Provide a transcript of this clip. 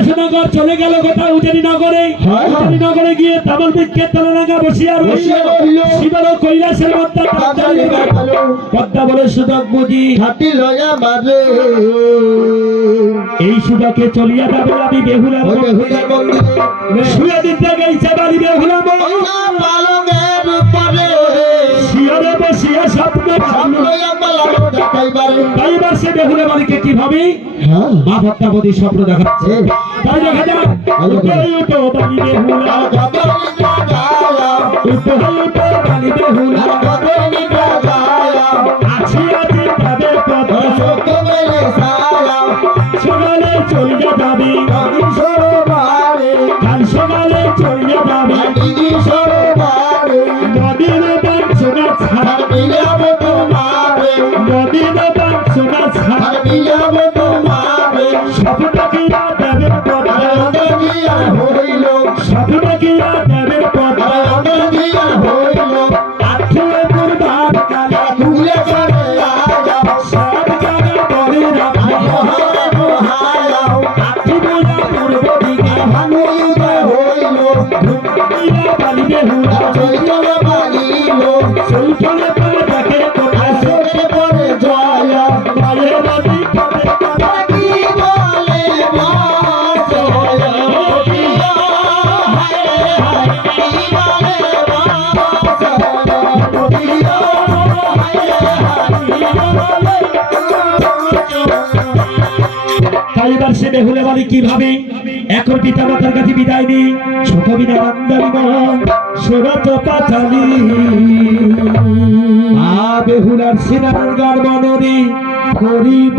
কৈলাসনগর চলে গেল কোথায় উজানি নগরে। উজানি নগরে গিয়ে তামল বৃক্ষের তলানাগা বসিয়া রইল। শিবর কৈলাসের মধ্যে পদ্মা বলে সুদক বুঝি হাতি লয়া মারে এই সুদকে চলিয়া যাবে আমি বেহুলা বেহুলার মন্দিরে শুয়ে দিতে গেছে বাড়ি বেহুলা পালনের পরে শিয়রে বসিয়া স্বপ্ন তাইবার সে বেহুলা বাড়িকে কিভাবে মা ভক্তাবতী স্বপ্ন দেখাচ্ছে। তাই দেখা যাক উঠো বাড়ি বেহুলা উঠো বাড়ি বেহুলা আছি আছি তাদের কথা সকালে চলিয়া যাবি কাল সকালে চলিয়া যাবি নদীর বান সোনা ছাড়া নদীর বান সোনা ছাড়া স্বপ্নকিয়া দেবের কথা স্বপ্নকিয়া দেবের কথা আঠেরো দুর্বার কালা সব জায়গা বলে রাখা আঠি বোঝা পূর্ব দিকে ঘুমিয়া বালি বেহুলা সেইখানে পরে দেখে কোথায় মায়ের নদী করে কথা তাইবার সে বেহুলা বাড়ি কিভাবে এখন পিতা মাতার কাছে বিদায় নেই ছোট বিনা সোনাত পাতালি বেহুলার সিনার গর্ব নদী করিব